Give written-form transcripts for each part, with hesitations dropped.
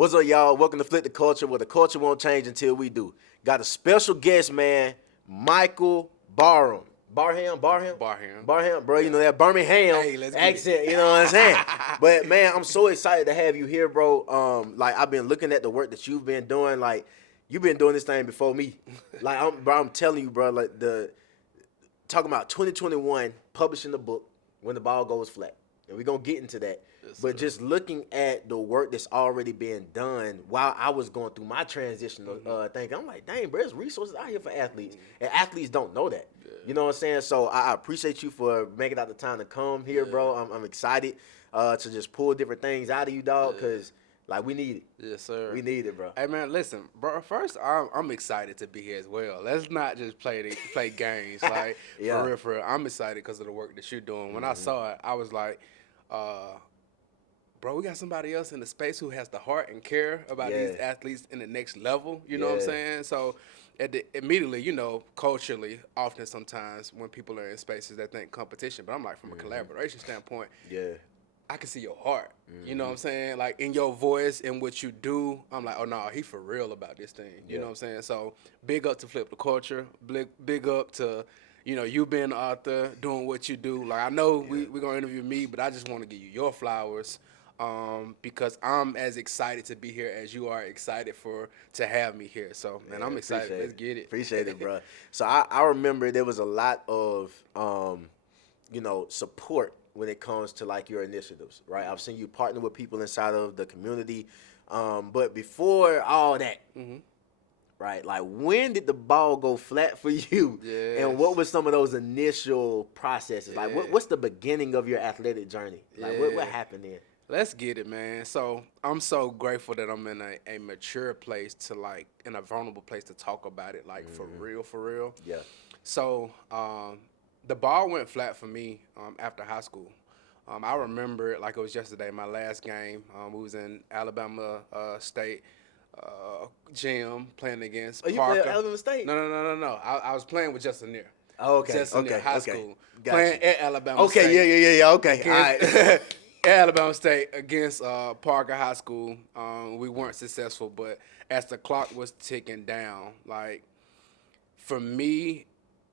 What's up, y'all? Welcome to Flip the Culture, where the culture won't change until we do. Got a special guest, man, Michael Barham. Barham. Barham, bro. Yeah. You know that Birmingham Hey, let's get accent. it. You know what I'm saying? But man, I'm so excited to have you here, bro. Like I've been looking at the work that you've been doing. Like you've been doing this thing before me. Like I'm telling you, bro. Like talking about 2021 publishing the book when the ball goes flat, and we're gonna get into that. Yes, But sir. just looking at the work that's already being done while I was going through my transitional thing, I'm like, dang, bro, there's resources out here for athletes, and athletes don't know that. You know what I'm saying? So I appreciate you for making out the time to come here, bro. I'm excited to just pull different things out of you, dog, because like we need it. Yes, sir. We need it, bro. Hey man, listen, bro. First, I'm excited to be here as well. Let's not just play games. Like Yeah. for real. I'm excited because of the work that you're doing. When I saw it, I was like, bro, we got somebody else in the space who has the heart and care about these Yeah. athletes in the next level. You know what I'm Yeah. saying? So immediately, culturally, often sometimes when people are in spaces that think competition, but I'm like from a collaboration standpoint, Yeah. I can see your heart. You know what I'm saying? Like in your voice and what you do, I'm like, oh no, he for real about this thing. You know what I'm saying? So big up to Flip the Culture. Big up to, you being the author, doing what you do. Like I know we're gonna interview me, but I just want to give you your flowers. Because I'm as excited to be here as you are excited to have me here. So man, I'm excited. Let's get it. Appreciate it, bro. So I remember there was a lot of support when it comes to like your initiatives, right? I've seen you partner with people inside of the community, but before all that, right? Like when did the ball go flat for you, and what were some of those initial processes? Like what's the beginning of your athletic journey? Like what happened there? Let's get it, man. So I'm so grateful that I'm in a mature place in a vulnerable place to talk about it, like for real, for real. Yeah. So the ball went flat for me after high school. I remember it like it was yesterday. My last game, we was in Alabama State gym playing against Oh, you Parker. play at Alabama State? No. I was playing with Justin Neer. Oh, okay. Justin Neer, high Okay. school, Got playing you. at Alabama Okay. State. Yeah. Okay. All right. At Alabama State against Parker High School. We weren't successful, but as the clock was ticking down, like for me,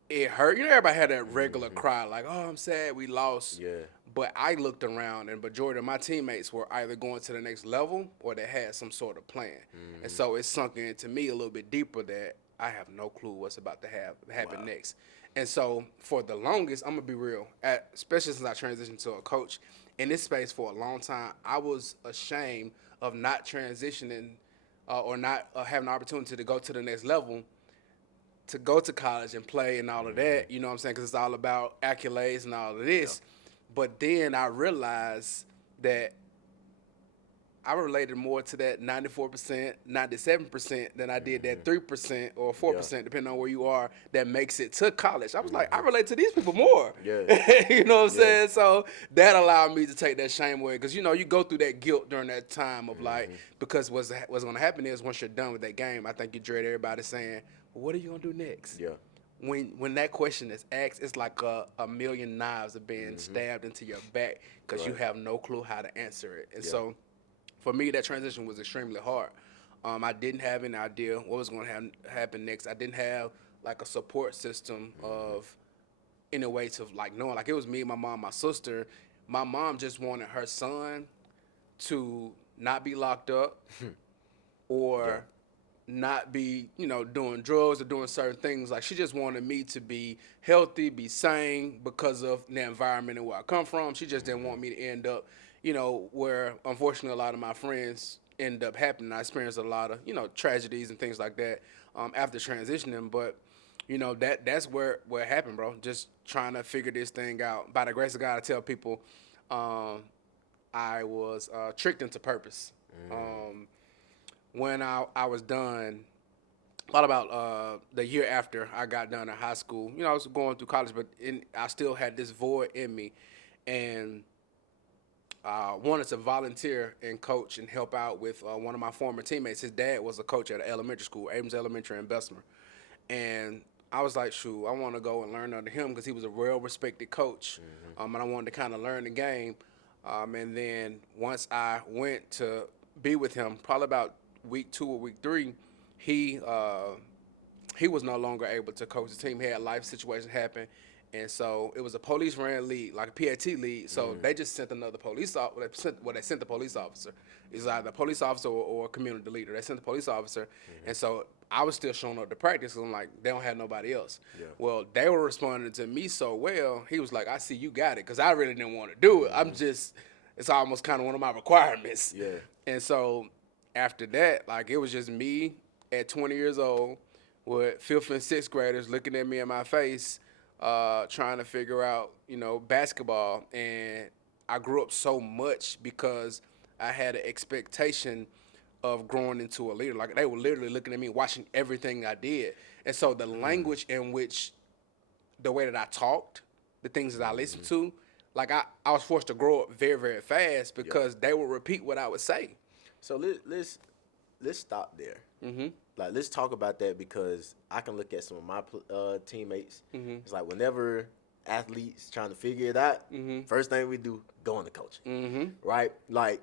it hurt. Everybody had that regular cry, like, "Oh, I'm sad we lost." Yeah. But I looked around, and majority of my teammates were either going to the next level or they had some sort of plan. And so it sunk into me a little bit deeper that I have no clue what's about to happen next. And so for the longest, I'm gonna be real, especially since I transitioned to a coach in this space for a long time, I was ashamed of not transitioning or not having the opportunity to go to the next level, to go to college and play and all of that. You know what I'm saying? Because it's all about accolades and all of this. But then I realized that I related more to that 94%, 97% than I did that 3% or 4%, depending on where you are, that makes it to college. I was like, I relate to these people more. Yeah. You know what I'm saying? So that allowed me to take that shame away. Because, you go through that guilt during that time of like, because what's going to happen is once you're done with that game, I think you dread everybody saying, well, what are you going to do next? Yeah. When that question is asked, it's like a million knives are being stabbed into your back because you have no clue how to answer it. And so for me, that transition was extremely hard. I didn't have any idea what was going to happen next. I didn't have like a support system of any way to like knowing. Like it was me, my mom, my sister. My mom just wanted her son to not be locked up or not be, doing drugs or doing certain things. Like she just wanted me to be healthy, be sane because of the environment and where I come from. She just didn't want me to end up, where unfortunately a lot of my friends end up happening. I experienced a lot of, tragedies and things like that after transitioning. But, that's where it happened, bro. Just trying to figure this thing out. By the grace of God, I tell people I was tricked into purpose. When I was done, thought about the year after I got done in high school. I was going through college, but I still had this void in me, and wanted to volunteer and coach and help out with one of my former teammates. His dad was a coach at an elementary school, Abrams Elementary in Bessemer, and I was like, shoot, I want to go and learn under him because he was a well-respected coach, and I wanted to kind of learn the game. And then once I went to be with him, probably about week 2 or week 3, he was no longer able to coach the team. He had life situation happen. And so it was a police ran league, like a PAT league. So they just sent another police officer. They sent the police officer. It's either a police officer or a community leader. They sent the police officer. And so I was still showing up to practice. I'm like, they don't have nobody else. Yeah. Well, they were responding to me so well. He was like, I see you got it. Because I really didn't want to do it. It's almost kind of one of my requirements. Yeah. And so after that, like, it was just me at 20 years old with 5th and 6th graders looking at me in my face, trying to figure out, basketball. And I grew up so much because I had an expectation of growing into a leader. Like, they were literally looking at me, watching everything I did. And so the language in which, the way that I talked, the things that I listened to, like, I was forced to grow up very, very fast because they would repeat what I would say. So let's stop there. Mm-hmm. Like, let's talk about that, because I can look at some of my teammates. Mm-hmm. It's like, whenever athletes trying to figure it out, first thing we do, go into coaching, right? Like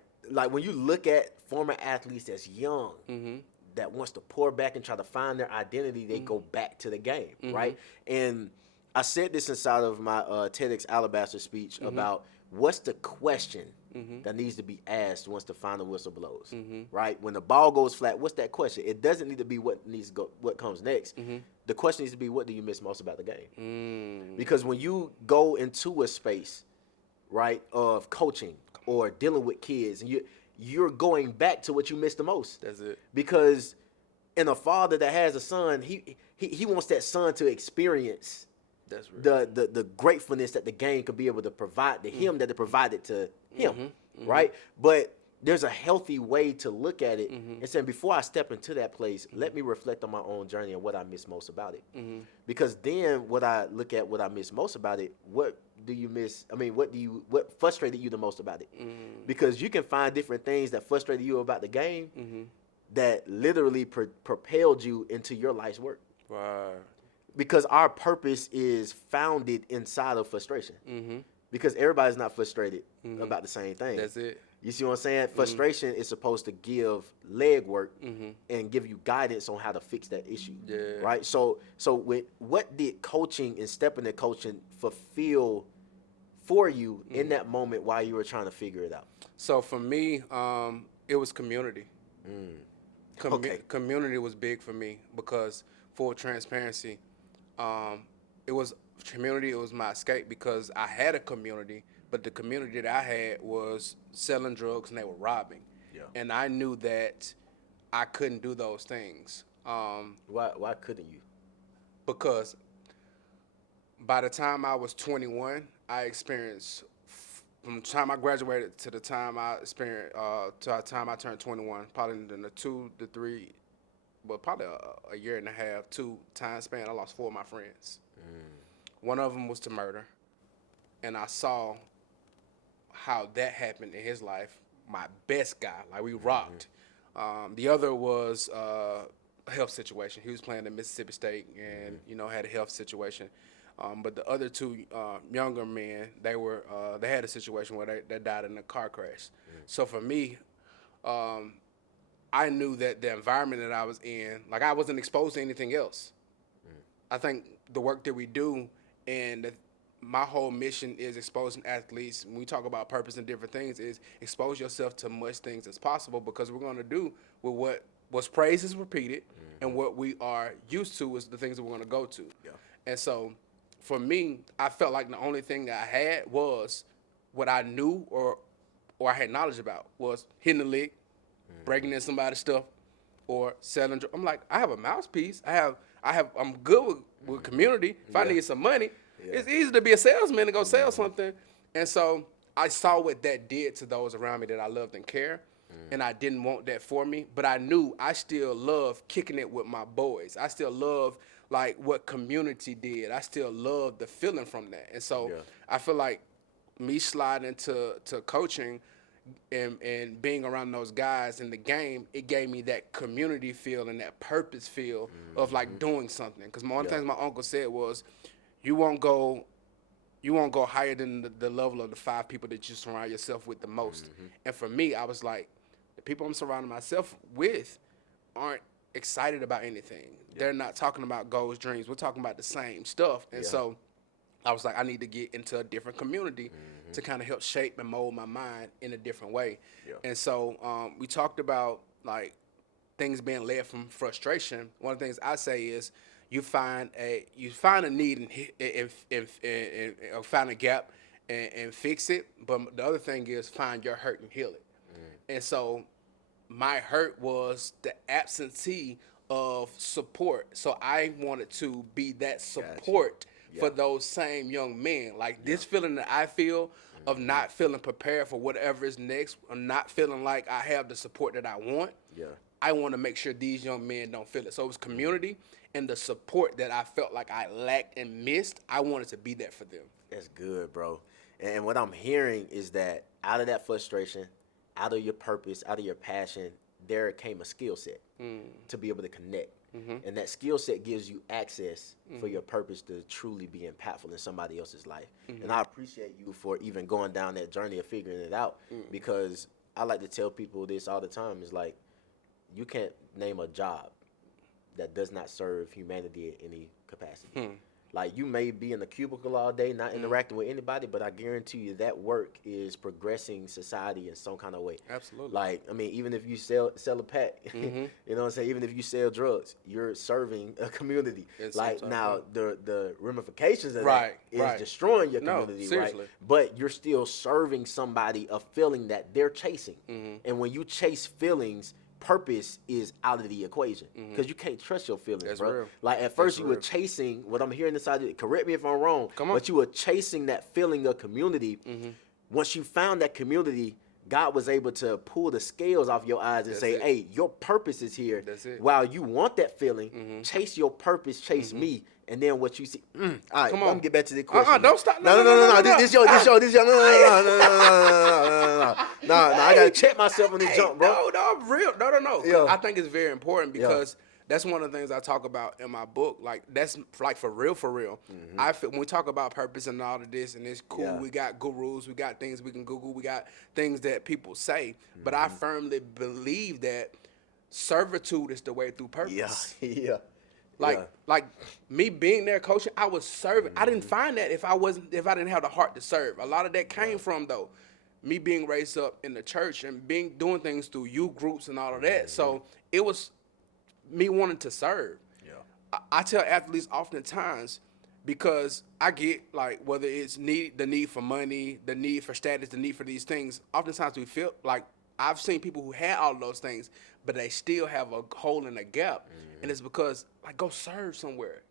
when you look at former athletes that's young, that wants to pour back and try to find their identity, they go back to the game, right? And I said this inside of my TEDx Alabaster speech about what's the question that needs to be asked once the final whistle blows, right? When the ball goes flat, what's that question? It doesn't need to be what comes next. The question needs to be, what do you miss most about the game? Because when you go into a space, right, of coaching or dealing with kids, and you're going back to what you missed the most. That's it. Because in a father that has a son, he wants that son to experience the gratefulness that the game could be able to provide to him, that it provided to him, right? But there's a healthy way to look at it and saying, before I step into that place, let me reflect on my own journey and what I miss most about it. Because then what I miss most about it, what do you miss? I mean, what frustrated you the most about it? Because you can find different things that frustrated you about the game that literally propelled you into your life's work. Wow. Because our purpose is founded inside of frustration. Because everybody's not frustrated about the same thing. That's it. You see what I'm saying? Frustration is supposed to give leg work and give you guidance on how to fix that issue. Yeah. Right? So what did coaching and stepping into coaching fulfill for you in that moment while you were trying to figure it out? So for me, it was community. Community was big for me because, full transparency, it was community. It was my escape because I had a community, but the community that I had was selling drugs and they were robbing. Yeah. And I knew that I couldn't do those things. Why couldn't you? Because by the time I was 21, I experienced, from the time I graduated to the time I experienced, to the time I turned 21, probably in the 2 to 3, well, probably a year and a half, 2 time span, I lost 4 of my friends. One of them was to murder, and I saw how that happened in his life. My best guy, like, we rocked. The other was a health situation. He was playing at Mississippi State and, had a health situation. But the other 2 younger men, they had a situation where they died in a car crash. So for me, I knew that the environment that I was in, like, I wasn't exposed to anything else. I think the work that we do, and my whole mission is exposing athletes. When we talk about purpose and different things, is expose yourself to much things as possible, because we're going to do with what was praised is repeated, and what we are used to is the things that we're going to go to. Yeah. And so for me, I felt like the only thing that I had was what I knew or I had knowledge about was hitting the lick, breaking in somebody's stuff, or selling. I'm like, I have a mouthpiece. I'm good with community. If I need some money, it's easy to be a salesman and go sell something. And so I saw what that did to those around me that I loved and care. And I didn't want that for me, but I knew I still love kicking it with my boys. I still love, like, what community did. I still love the feeling from that. And so I feel like me sliding into coaching and being around those guys in the game, it gave me that community feel and that purpose feel of, like, doing something. Because one of the things my uncle said was, you won't go higher than the level of the 5 people that you surround yourself with the most. And for me, I was like, the people I'm surrounding myself with aren't excited about anything. Yeah. They're not talking about goals, dreams. We're talking about the same stuff. And so I was like, I need to get into a different community to kind of help shape and mold my mind in a different way. Yeah. And so we talked about like things being led from frustration. One of the things I say is you find a need and find a gap and fix it. But the other thing is find your hurt and heal it. And so my hurt was the absentee of support. So I wanted to be that support for those same young men. Like this feeling that I feel of not feeling prepared for whatever is next, or not feeling like I have the support that I want. Yeah. I want to make sure these young men don't feel it. So it was community and the support that I felt like I lacked and missed. I wanted to be there for them. That's good, bro. And what I'm hearing is that out of that frustration, out of your purpose, out of your passion, there came a skill set to be able to connect. And that skill set gives you access for your purpose to truly be impactful in somebody else's life. And I appreciate you for even going down that journey of figuring it out, because I like to tell people this all the time. It's like, you can't name a job that does not serve humanity in any capacity. Like, you may be in a cubicle all day, not interacting with anybody, but I guarantee you that work is progressing society in some kind of way. Absolutely. Like, I mean, even if you sell a pack, you know what I'm saying? Even if you sell drugs, you're serving a community. Like, now, the ramifications of that is destroying your community, right? But you're still serving somebody a feeling that they're chasing. And when you chase feelings, purpose is out of the equation, because you can't trust your feelings. That's bro. Real. Like at first you were chasing what I'm hearing inside you. Correct me if I'm wrong. But you were chasing that feeling of community. Once you found that community, God was able to pull the scales off your eyes and say, "Hey, your purpose is here." While you want that feeling, chase your purpose, chase me. And then what you see, all right, come on. Let me get back to the question. Don't stop. No. This your. No, I gotta check myself on this jump, bro. No, real. No. Yeah. I think it's very important because that's one of the things I talk about in my book. Like that's like for real. I feel when we talk about purpose and all of this, and it's cool. Yeah. We got gurus, we got things we can Google, we got things that people say. But I firmly believe that servitude is the way through purpose. Yeah. Like me being there coaching, I was serving. I didn't find that if I didn't have the heart to serve. A lot of that came from though me being raised up in the church and doing things through youth groups and all of that. So it was me wanting to serve. Yeah. I tell athletes oftentimes, because I get like whether it's the need for money, the need for status, the need for these things. Oftentimes we feel like I've seen people who had all of those things, but they still have a hole in a gap. And it's because, like, go serve somewhere.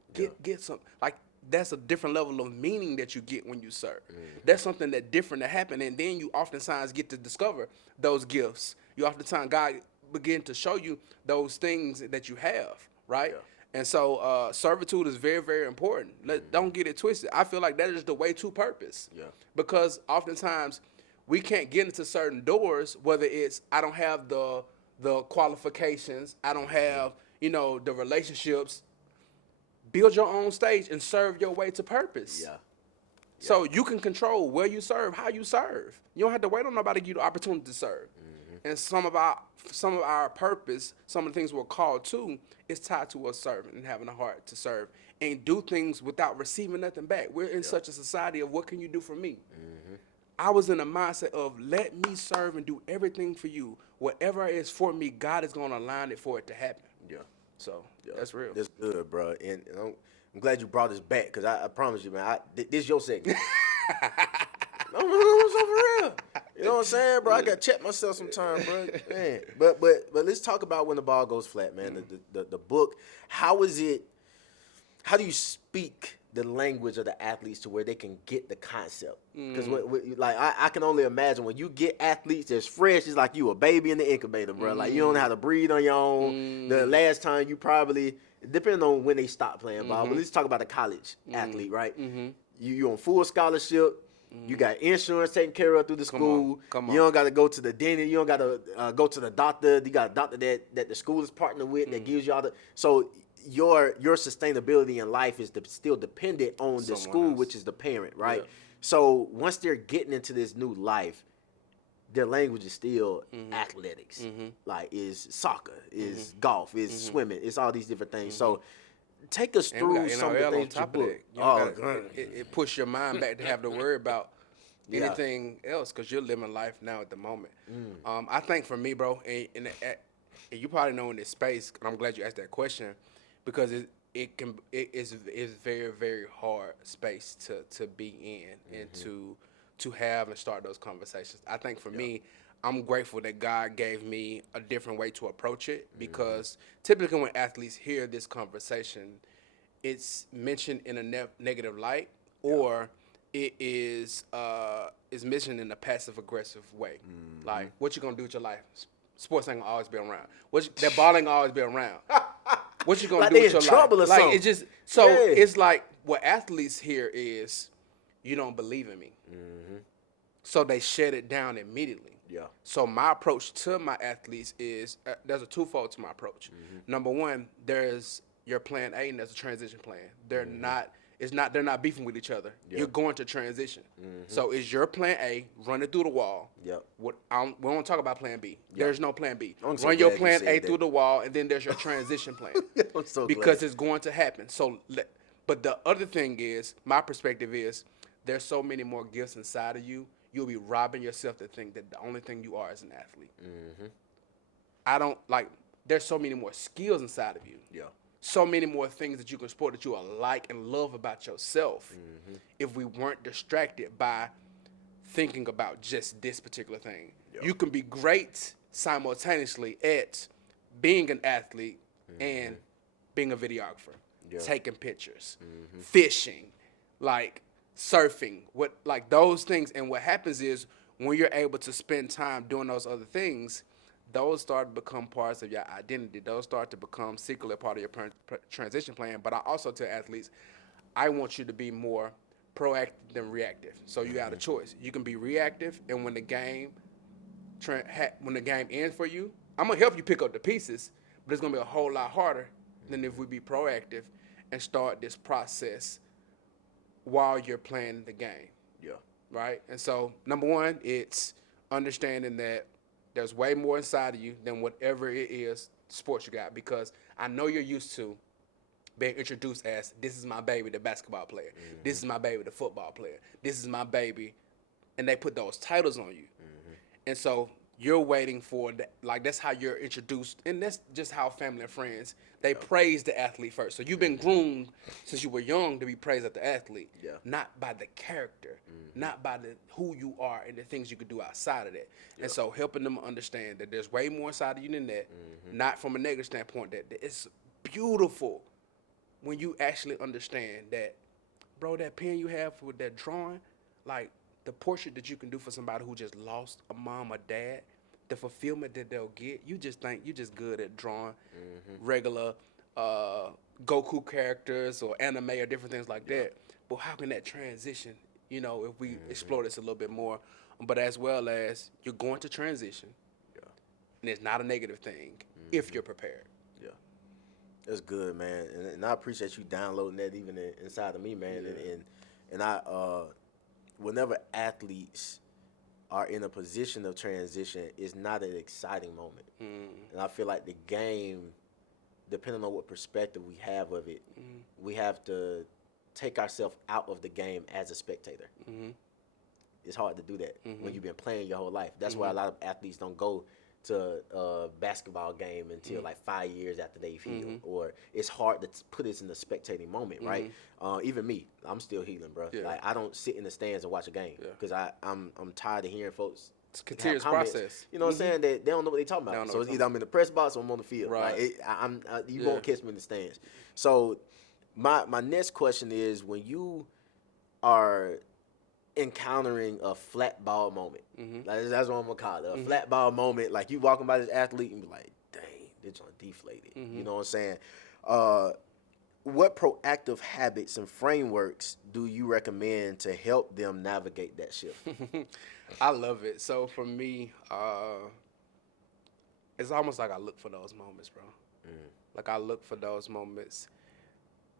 Get some, like, that's a different level of meaning that you get when you serve. That's something that different that happen. And then you oftentimes get to discover those gifts. You oftentimes, God begin to show you those things that you have, right? Yeah. And so servitude is very, very important. Don't get it twisted. I feel like that is the way to purpose. Yeah. Because oftentimes we can't get into certain doors, whether it's I don't have the qualifications, I don't have, the relationships. Build your own stage and serve your way to purpose. Yeah. So you can control where you serve, how you serve. You don't have to wait on nobody to give you the opportunity to serve. And some of our purpose, some of the things we're called to, is tied to us serving and having a heart to serve and do things without receiving nothing back. We're in such a society of what can you do for me? I was in a mindset of let me serve and do everything for you. Whatever is for me, God is going to align it for it to happen. Yeah. So that's real. That's good, bro. And I'm glad you brought this back, because I promise you, man, this is your segment. I'm so for real. You know what I'm saying, bro? I got to check myself sometime, bro. Man. But let's talk about when the ball goes flat, man. The book, how do you speak the language of the athletes to where they can get the concept? Because like I can only imagine when you get athletes that's fresh, it's like you a baby in the incubator, bro. Like you don't know how to breathe on your own. The last time you probably, depending on when they stop playing ball, but let's talk about a college athlete, right? You on full scholarship. You got insurance taken care of through the school. Come on. You don't got to go to the dentist. You don't got to go to the doctor. You got a doctor that the school is partnered with that gives you all the. So your sustainability in life is still dependent on the school, which is the parent, right? Yeah. So once they're getting into this new life, their language is still athletics. Like, is soccer, is golf, is swimming, it's all these different things. So take us And we got through some of the NIL on things that you top of that. book. You don't gotta, it push your mind back to have to worry about Yeah. anything else because you're living life now at the moment. I think for me, bro, and you probably know in this space, and I'm glad you asked that question because it's very, very hard space to be in and to have and start those conversations. I think for me, I'm grateful that God gave me a different way to approach it because typically when athletes hear this conversation, it's mentioned in a negative light or it is mentioned in a passive aggressive way. Like, what you gonna do with your life? Sports ain't gonna always be around. That ball ain't gonna always be around. What you gonna Like do they with in your trouble life? or Like something. it's just so Yeah. it's like what athletes hear is you don't believe in me. So they shut it down immediately. Yeah. So my approach to my athletes is there's a twofold to my approach. Number one, there's your plan A and there's a transition plan. They're not beefing with each other. Yeah. You're going to transition. So is your plan A, run it through the wall. Yep. We don't talk about plan B. There's no plan B. I'm so Run your glad you plan said A that. through the wall, and then there's your transition plan. I'm so Because glad. it's going to happen. But the other thing is, my perspective is, there's so many more gifts inside of you. You'll be robbing yourself to think that the only thing you are is an athlete. I don't like. There's so many more skills inside of you. Yeah. So many more things that you can sport that you will like and love about yourself. If we weren't distracted by thinking about just this particular thing, you can be great simultaneously at being an athlete and being a videographer, taking pictures, fishing, like surfing, like those things. And what happens is when you're able to spend time doing those other things, those start to become parts of your identity. Those start to become secretly a part of your transition plan. But I also tell athletes, I want you to be more proactive than reactive. So you got a choice. You can be reactive, and when the game ends for you, I'm gonna help you pick up the pieces, but it's gonna be a whole lot harder than if we be proactive and start this process while you're playing the game. Yeah. Right? And so, number one, it's understanding that there's way more inside of you than whatever it is sports you got. Because I know you're used to being introduced as, this is my baby, the basketball player. This is my baby, the football player. This is my baby. And they put those titles on you. And so you're waiting for that. Like, that's how you're introduced. And that's just how family and friends, they praise the athlete first. So you've been groomed since you were young to be praised as the athlete. Not by the character, not by who you are and the things you could do outside of that. And so helping them understand that there's way more inside of you than that, not from a negative standpoint, that it's beautiful when you actually understand that, bro, that pen you have with that drawing, like, the portrait that you can do for somebody who just lost a mom or dad, the fulfillment that they'll get, you just think you're just good at drawing regular Goku characters or anime or different things like that. But how can that transition, if we explore this a little bit more, but as well as you're going to transition, and it's not a negative thing if you're prepared. Yeah. That's good, man. And I appreciate you downloading that even inside of me, man. And I whenever athletes are in a position of transition, it's not an exciting moment. And I feel like the game, depending on what perspective we have of it, we have to take ourselves out of the game as a spectator. It's hard to do that when you've been playing your whole life. That's why a lot of athletes don't go to a basketball game until like 5 years after they've healed, or it's hard to put us in the spectating moment, right? Even me, I'm still healing, bro. Like, I don't sit in the stands and watch a game because I'm tired of hearing folks. It's a continuous comments, process. You know what I'm saying? That they don't know what they're talking about. So it's either I'm in the press box or I'm on the field. Right. Like, you won't catch me in the stands. So my next question is, when you are encountering a flat ball moment, like that's what I'm gonna call it, a flat ball moment, like you walking by this athlete and be like, dang, this joint deflated. You know what I'm saying? What proactive habits and frameworks do you recommend to help them navigate that shift? I love it. So for me, it's almost like I look for those moments, bro. Like, I look for those moments.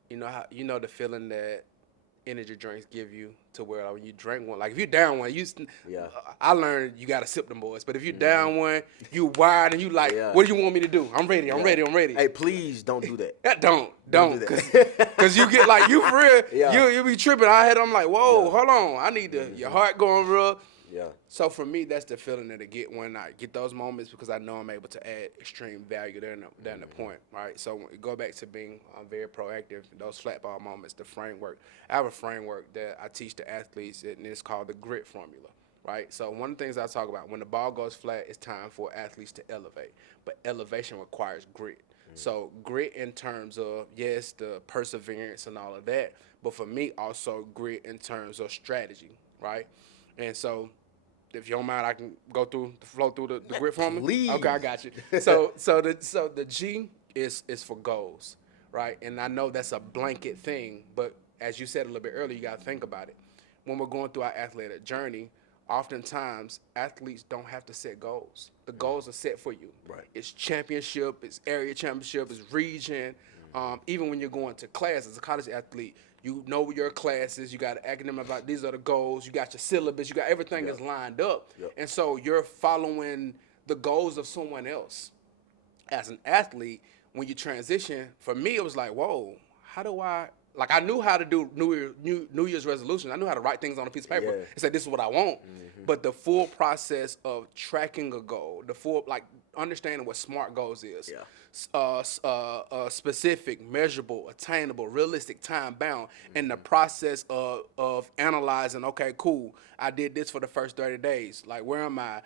You know the feeling that energy drinks give you to where like, when you drink one, like if you down one, Yeah. I learned you gotta sip them boys. But if you down one, you wired and you like, Yeah. what do you want me to do? I'm ready. I'm Yeah. ready. I'm ready. Hey, please don't do that. Don't, do that. cause you get like you for real. Yeah. You be tripping. I had. I'm like, whoa, Yeah. hold on. I need to your heart going real. Yeah. So for me, that's the feeling that I get when I get those moments because I know I'm able to add extreme value there in the point, right? So when we go back to being very proactive, those flat ball moments, the framework. I have a framework that I teach the athletes, and it's called the grit formula, right? So one of the things I talk about, when the ball goes flat, it's time for athletes to elevate. But elevation requires grit. So grit in terms of, yes, the perseverance and all of that, but for me also grit in terms of strategy, right? And so if you don't mind, I can flow through the grit formula. Please. Okay, I got you. So the G is for goals, right? And I know that's a blanket thing, but as you said a little bit earlier, you got to think about it. When we're going through our athletic journey, oftentimes athletes don't have to set goals. The goals are set for you. Right. It's championship, it's area championship, it's region. Even when you're going to class as a college athlete, you know your classes, you got an academic about these are the goals, you got your syllabus, you got everything is lined up. Yep. And so you're following the goals of someone else. As an athlete, when you transition, for me it was like, whoa, how do I I knew how to do New Year's resolutions. I knew how to write things on a piece of paper and say this is what I want. But the full process of tracking a goal, the full understanding what SMART goals is. Specific, measurable, attainable, realistic, time bound, and the process of analyzing. Okay, cool. I did this for the first 30 days. Like, where am I?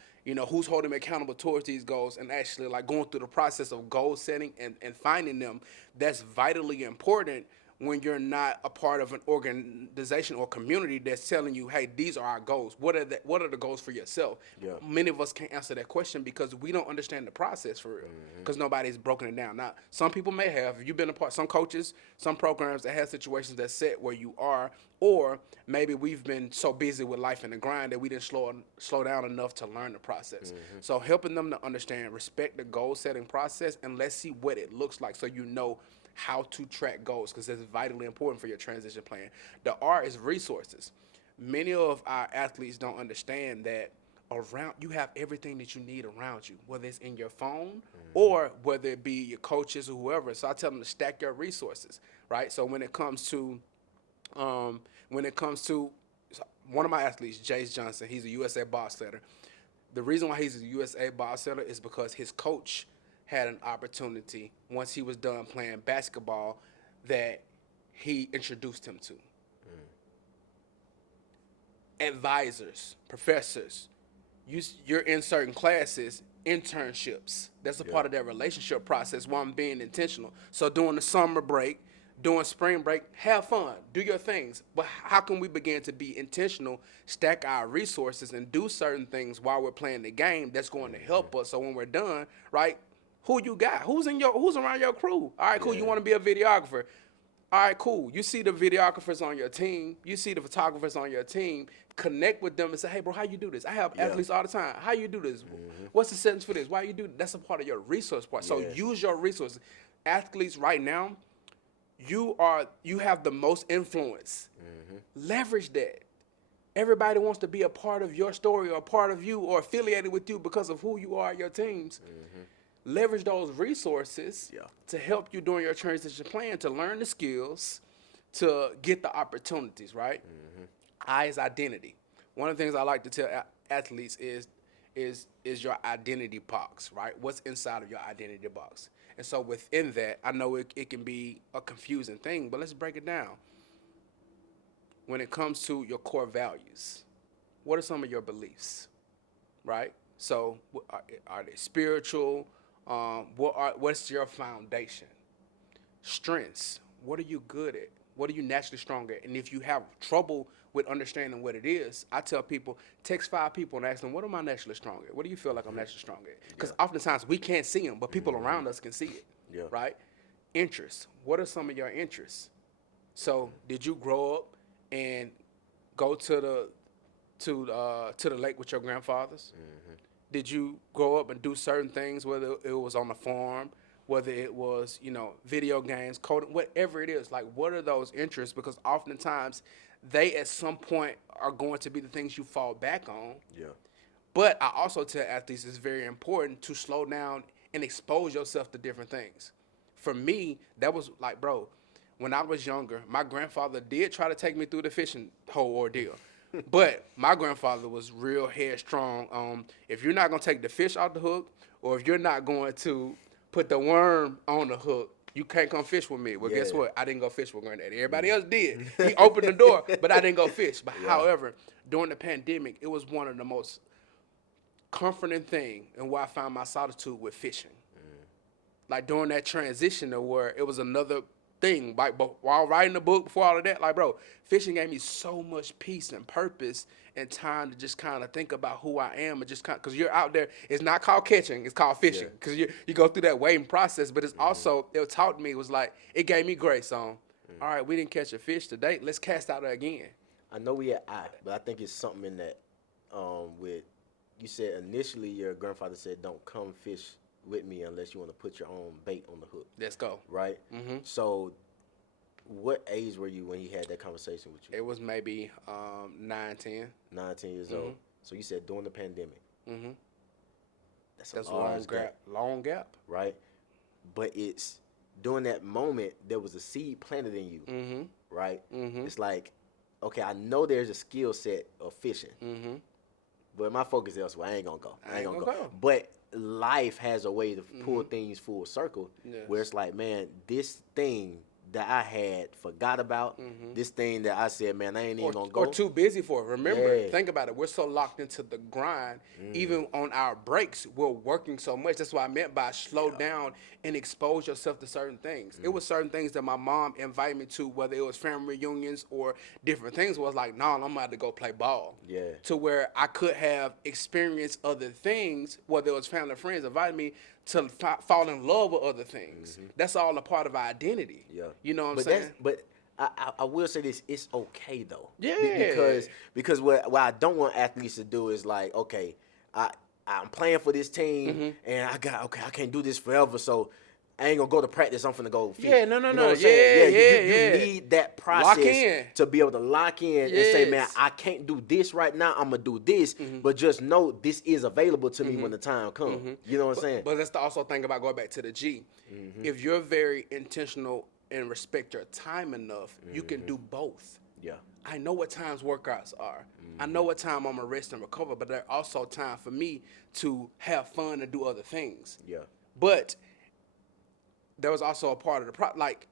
Who's holding me accountable towards these goals, and actually going through the process of goal setting and finding them. That's vitally important when you're not a part of an organization or community that's telling you, hey, these are our goals. What are the goals for yourself? Yeah. Many of us can't answer that question because we don't understand the process for real, because nobody's broken it down. Now, some people may have. If you've been a part, some coaches, some programs that have situations that set where you are, or maybe we've been so busy with life and the grind that we didn't slow down enough to learn the process. So helping them to understand, respect the goal setting process, and let's see what it looks like so you know how to track goals, because that's vitally important for your transition plan. The R is resources. Many of our athletes don't understand that around you have everything that you need around you, whether it's in your phone or whether it be your coaches or whoever. So I tell them to stack your resources, right? So when it comes to one of my athletes, Jace Johnson, he's a USA bobsledder. The reason why he's a USA bobsledder is because his coach had an opportunity once he was done playing basketball that he introduced him to. Advisors, professors, you're in certain classes, internships. That's a part of that relationship process while I'm being intentional. So during the summer break, during spring break, have fun, do your things. But how can we begin to be intentional, stack our resources, and do certain things while we're playing the game that's going to help us? So when we're done, right, who you got? Who's around your crew? All right, cool. You want to be a videographer. All right, cool. You see the videographers on your team. You see the photographers on your team. Connect with them and say, hey, bro, how you do this? I have athletes all the time. How you do this? What's the settings for this? Why you do this? That's a part of your resource part. So use your resources. Athletes right now, you have the most influence. Leverage that. Everybody wants to be a part of your story or a part of you or affiliated with you because of who you are, your teams. Leverage those resources to help you during your transition plan, to learn the skills, to get the opportunities, right? I is identity. One of the things I like to tell athletes is your identity box, right? What's inside of your identity box? And so within that, I know it can be a confusing thing, but let's break it down. When it comes to your core values, what are some of your beliefs, right? So are they spiritual? What's your foundation? Strengths. What are you good at? What are you naturally strong at? And if you have trouble with understanding what it is, I tell people, text 5 people and ask them, what am I naturally strong at? What do you feel like I'm naturally strong at? Because oftentimes we can't see them, but people around us can see it, right? Interests. What are some of your interests? So did you grow up and go to the lake with your grandfathers? Did you grow up and do certain things, whether it was on the farm whether it was, you know, video games, coding, whatever it is. Like, what are those interests? Because oftentimes they at some point are going to be the things you fall back on. Yeah. But I also tell athletes it's very important to slow down and expose yourself to different things. For me, that was like, bro, when I was younger, my grandfather did try to take me through the fishing whole ordeal. But my grandfather was real headstrong. If you're not going to take the fish off the hook, or if you're not going to put the worm on the hook, you can't come fish with me. Well, guess what? I didn't go fish with Granddaddy. Everybody else did. He opened the door, but I didn't go fish. But however, during the pandemic, it was one of the most comforting thing and where I found my solitude with fishing. Like during that transition of where it was another thing, like while writing the book, before all of that, like, bro, fishing gave me so much peace and purpose and time to just kind of think about who I am and just kind of, because you're out there, it's not called catching, it's called fishing, because you go through that waiting process, but it's also, it taught me, it was like, it gave me grace on, all right, we didn't catch a fish today, let's cast out again. I know we at but I think it's something in that with, you said initially your grandfather said, don't come fish with me unless you want to put your own bait on the hook. Let's go. Right? Mm-hmm. So what age were you when he had that conversation with you? It was maybe 9, 10. 9, 10 years old. So you said during the pandemic. Mm-hmm. That's a long gap. Right? But it's during that moment, there was a seed planted in you. Mm-hmm. Right? Mm-hmm. It's like, okay, I know there's a skill set of fishing. Mm-hmm. But my focus is elsewhere. I ain't gonna go. I ain't gonna go. But life has a way to pull things full circle, where it's like, man, this thing that I had forgot about, this thing that I said, man, I ain't even gonna go. Or too busy for it. Remember, think about it. We're so locked into the grind. Even on our breaks, we're working so much. That's what I meant by slow down and expose yourself to certain things. It was certain things that my mom invited me to, whether it was family reunions or different things, was like, no, I'm about to go play ball. Yeah. To where I could have experienced other things, whether it was family or friends invited me to fall in love with other things. That's all a part of our identity. Yeah. You know what I'm saying? But I will say this, it's okay though. Yeah. Because what I don't want athletes to do is like, okay, I'm playing for this team and I can't do this forever, so I ain't gonna go to practice. I'm finna go fish. Yeah, no. You need that process to be able to lock in and say, man, I can't do this right now. I'm gonna do this, but just know this is available to me when the time comes. You know what I'm saying? But let's also think about going back to the G. If you're very intentional and respect your time enough, you can do both. Yeah. I know what times workouts are. I know what time I'm gonna rest and recover, but there's also time for me to have fun and do other things. Yeah. But there was also a part of the like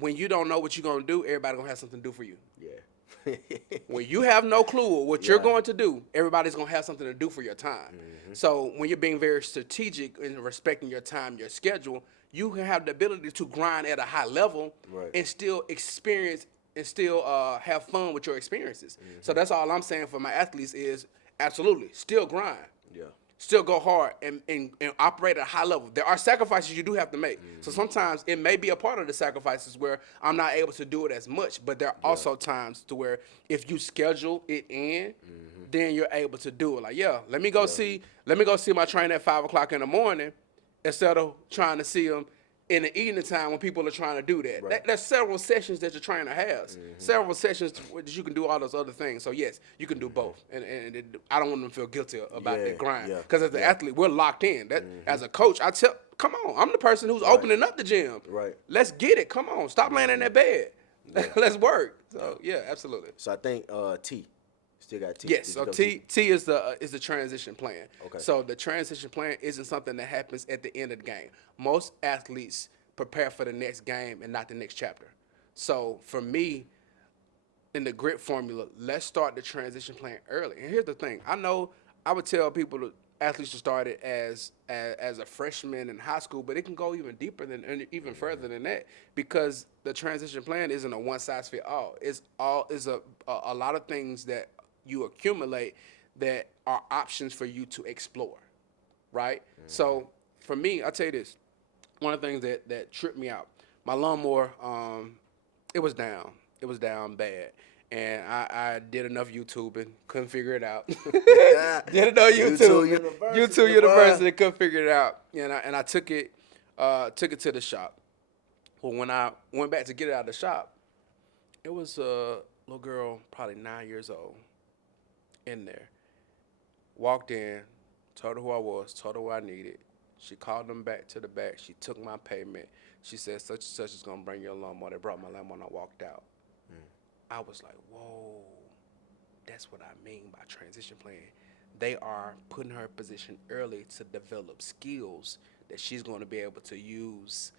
when you don't know what you're gonna do, everybody gonna have something to do for you. Yeah. When you have no clue what you're going to do, everybody's gonna have something to do for your time. So when you're being very strategic and respecting your time, your schedule, you can have the ability to grind at a high level and still experience and still have fun with your experiences. So that's all I'm saying for my athletes is absolutely still grind. Yeah. Still go hard and operate at a high level. There are sacrifices you do have to make. So sometimes it may be a part of the sacrifices where I'm not able to do it as much, but there are also times to where if you schedule it in, then you're able to do it. Like, let me go see my trainer at 5 o'clock in the morning instead of trying to see him in the evening time when people are trying to do that. Right. There's several sessions that your trainer has. Several sessions that you can do all those other things. So, yes, you can do both. And I don't want them to feel guilty about that grind. Because as an athlete, we're locked in. As a coach, I tell, come on, I'm the person who's opening up the gym. Right. Let's get it. Come on. Stop laying in that bed. Let's work. So, yeah, absolutely. So, I think T. Still got T. Yes, so T is the transition plan. Okay. So the transition plan isn't something that happens at the end of the game. Most athletes prepare for the next game and not the next chapter. So for me, in the grit formula, let's start the transition plan early. And here's the thing: I would tell athletes to start it as a freshman in high school, but it can go even deeper even further than that, because the transition plan isn't a one size fit all. It's a lot of things that you accumulate that are options for you to explore, right? So for me, I'll tell you this. One of the things that tripped me out, my lawnmower, it was down. It was down bad. And I did enough YouTubing, couldn't figure it out. Did enough YouTube University, couldn't figure it out. And I took it Took it to the shop. Well, when I went back to get it out of the shop, it was a little girl, probably 9 years old, in there. Walked in, told her who I was, told her what I needed. She called them back to the back. She took my payment. She said, such and such is going to bring your lawnmower. They brought my lawnmower and I walked out. I was like, whoa, that's what I mean by transition plan. They are putting her in position early to develop skills that she's going to be able to use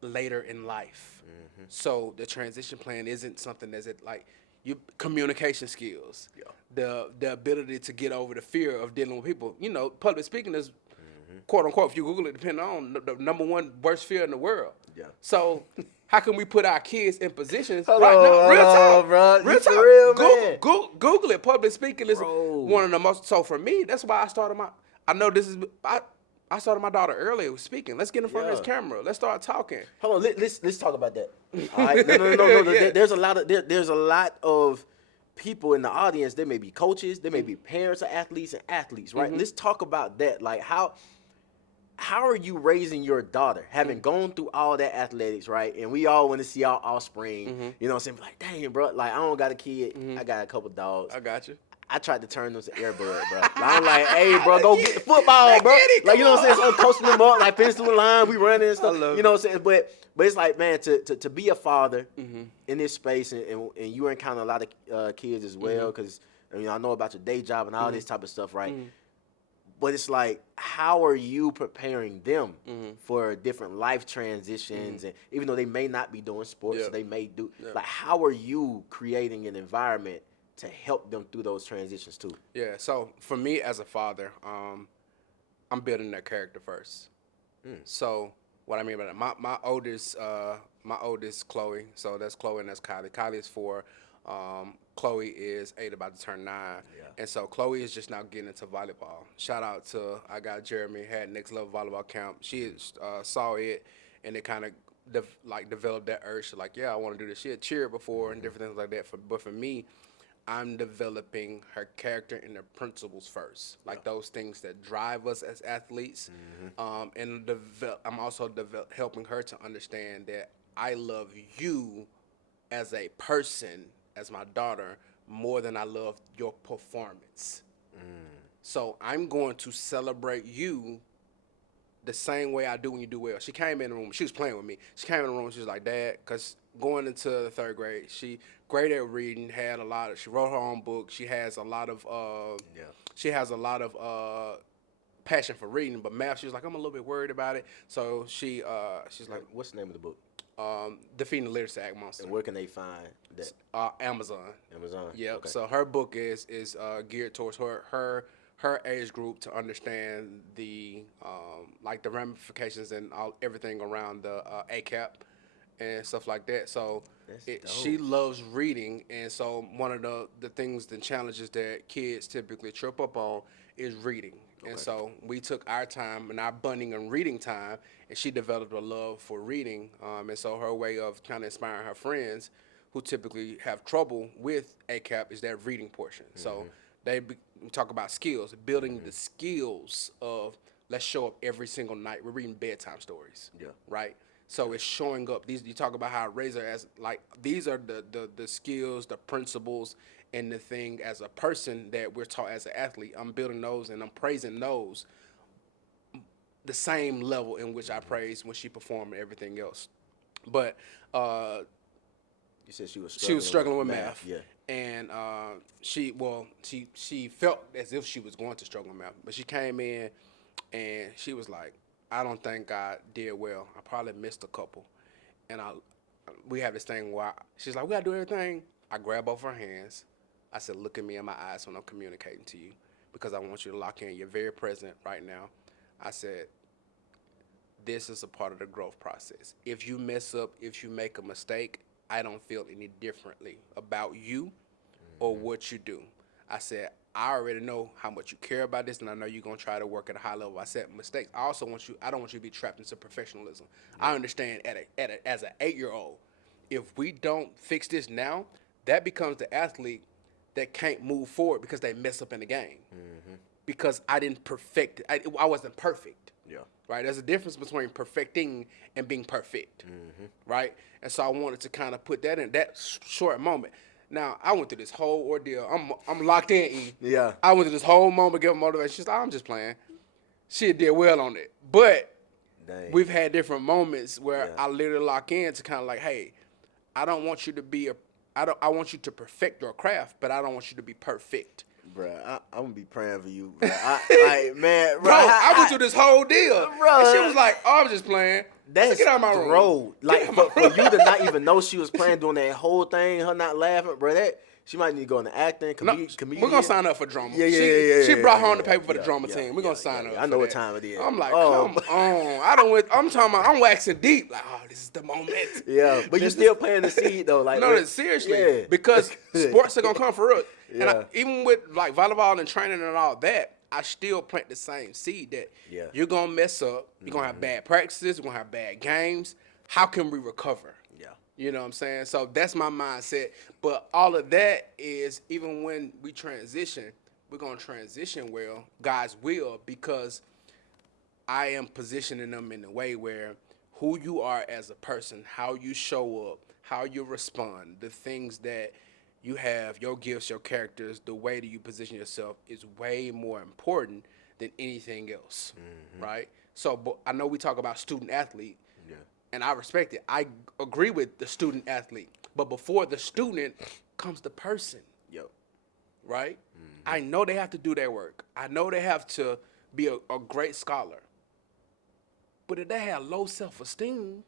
later in life. So the transition plan isn't something that's like you communication skills, the ability to get over the fear of dealing with people. You know, public speaking is quote unquote, if you Google it, depending on the number one worst fear in the world. Yeah. So how can we put our kids in positions right now? Real talk, bro. Real talk. Google it. Public speaking is one of the most. So for me, that's why I started my. I know this is. I started my daughter earlier speaking. Let's get in front of this camera. Let's start talking. Hold on. Let's talk about that. All right. No. Yeah. There's a lot of people in the audience. They may be coaches. They may be parents of athletes and athletes. Right. Let's talk about that. Like how are you raising your daughter, having gone through all that athletics, right? And we all want to see our offspring. You know what I'm saying? Like, dang, bro. Like, I don't got a kid. I got a couple dogs. I got you. I tried to turn them to Airbud, bro. Like, I'm like, hey, bro, go get the football, bro. Like, you know what I'm saying? So I'm coaching them up, like, finish through the line, we running and stuff. You know what I'm saying? But it's like, man, to be a father in this space, and you encounter a lot of kids as well, because I know about your day job and all this type of stuff, right? But it's like, how are you preparing them for different life transitions? And even though they may not be doing sports, they may do. Like, how are you creating an environment to help them through those transitions too? Yeah. So for me as a father, I'm building their character first. So what I mean by that, my oldest Chloe. So that's Chloe and that's Kylie. Kylie is 4. Chloe is 8, about to turn 9. And so Chloe is just now getting into volleyball. Shout out to, I got Jeremy, had Next Level Volleyball Camp. She saw it, and it kind of developed that urge to like, yeah, I want to do this. She had cheered before and different things like that. But for me, I'm developing her character and the principles first, like those things that drive us as athletes. And I'm also helping her to understand that I love you as a person, as my daughter, more than I love your performance. So I'm going to celebrate you the same way I do when you do well. She came in the room. She was playing with me. She came in the room. She was like, Dad, because going into the 3rd grade, she great at reading, she wrote her own book. She has a lot of passion for reading, but math, she was like, I'm a little bit worried about it. So she's like, what's the name of the book? Defeating the Literacy Act Monster. And where can they find that? Amazon. Yep. Okay. So her book is geared towards her age group to understand the the ramifications and everything around the ACAP and stuff like that. So she loves reading, and so one of the things, the challenges that kids typically trip up on is reading. And so we took our time and our bonding and reading time, and she developed a love for reading. And so her way of kind of inspiring her friends who typically have trouble with ACAP is that reading portion. So we talk about skills, building the skills of, let's show up every single night. We're reading bedtime stories, right? So it's showing up. You talk about how I raise her as, like, these are the skills, the principles, and the thing as a person that we're taught as an athlete. I'm building those and I'm praising those the same level in which I praise when she performed and everything else. But you said she was struggling with math. Yeah. And she felt as if she was going to struggle with math. But she came in and she was like, I don't think I did well. I probably missed a couple. And we have this thing where she's like, we gotta do everything. I grab both her hands. I said, look at me in my eyes when I'm communicating to you, because I want you to lock in. You're very present right now. I said, this is a part of the growth process. If you mess up, if you make a mistake, I don't feel any differently about you or what you do. I said, I already know how much you care about this, and I know you're going to try to work at a high level. I said, mistakes. I don't want you to be trapped into professionalism. I understand as an 8-year-old, if we don't fix this now, that becomes the athlete that can't move forward because they mess up in the game. Because I didn't perfect it. I wasn't perfect. Yeah. Right? There's a difference between perfecting and being perfect. Right? And so I wanted to kind of put that in that short moment. Now, I went through this whole ordeal. I'm locked in, E. Yeah. I went through this whole moment, giving motivation. She's like, I'm just playing. She did well on it. But Dang. we've had different moments where Yeah. I literally lock in to kind of like, hey, I don't want you to be I want you to perfect your craft, but I don't want you to be perfect. Bruh, I'm gonna be praying for you, bro. Man, Bro, I went through this whole deal. Bro, And she was like, oh, I'm just playing. That's get out of my room. bro. Like Get out for my room. you to not even know she was playing, doing that whole thing, her not laughing, bro. That she might need to go into acting, No, comedian. we're gonna sign up for drama. Yeah. She brought her on the yeah, paper for the drama team. We're gonna sign up. I know for what that. time it is. I'm like, come on. I'm talking about. I'm waxing deep. Like, oh, this is the moment. Yeah, but you still playing the seed though. Like, No, seriously. Yeah. Because sports are gonna come for us. Yeah. And even with like volleyball and training and all that, I still plant the same seed that you're gonna mess up. You're gonna have bad practices. You're gonna have bad games. How can we recover? Yeah. You know what I'm saying? So that's my mindset. But all of that is, even when we transition, we're going to transition well, God's will, because I am positioning them in a way where who you are as a person, how you show up, how you respond, the things that you have, your gifts, your characters, the way that you position yourself is way more important than anything else, right? So but I know we talk about student athlete, and I respect it. I agree with the student athlete. But before the student comes the person. Yep. Right? I know they have to do their work. I know they have to be a great scholar. But if they have low self-esteem,